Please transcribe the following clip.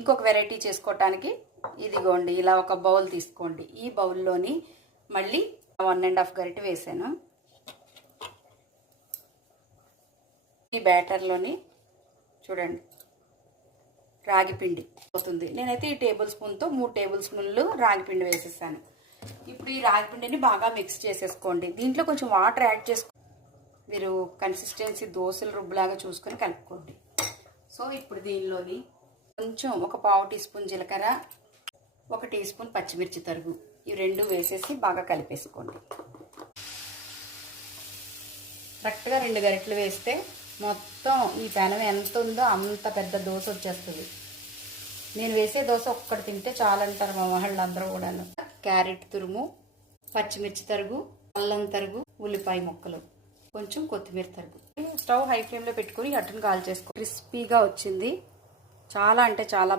ఇంకొక వెరైటీ చేసుకోవటానికి ఇదిగోండి ఇలా ఒక బౌల్ తీసుకోండి. ఈ బౌల్లోని మళ్ళీ 1½ గరిటె వేసాను. ఈ బ్యాటర్లోని చూడండి రాగి పిండి అవుతుంది. నేనైతే ఈ టేబుల్ స్పూన్తో 3 టేబుల్ స్పూన్లు రాగి పిండి వేసేసాను. ఇప్పుడు ఈ రాగి పిండిని బాగా మిక్స్ చేసేసుకోండి. దీంట్లో కొంచెం వాటర్ యాడ్ చేసుకో, మీరు కన్సిస్టెన్సీ దోశల రుబ్బులాగా చూసుకొని కలుపుకోండి. సో ఇప్పుడు దీనిలోని కొంచెం ఒక 1/2 టీ స్పూన్ జీలకర్ర, 1 టీ స్పూన్ పచ్చిమిర్చి తరుగు, ఇవి 2 వేసేసి బాగా కలిపేసుకోండి. కరెక్ట్గా 2 గరిటెలు వేస్తే మొత్తం ఈ పెనం ఎంత ఉందో అంత పెద్ద దోశ వచ్చేస్తుంది. నేను వేసే దోశ ఒక్కటి తింటే చాలంటారు మా వాళ్ళందరూ కూడాను. క్యారెట్ తురుము, పచ్చిమిర్చి తరుగు, అల్లం తరుగు, ఉల్లిపాయ ముక్కలు, కొంచెం కొత్తిమీర తరుగు. స్టవ్ హై ఫ్లేమ్లో పెట్టుకుని అట్టును కాల్ చేసుకో. క్రిస్పీగా వచ్చింది. చాలా అంటే చాలా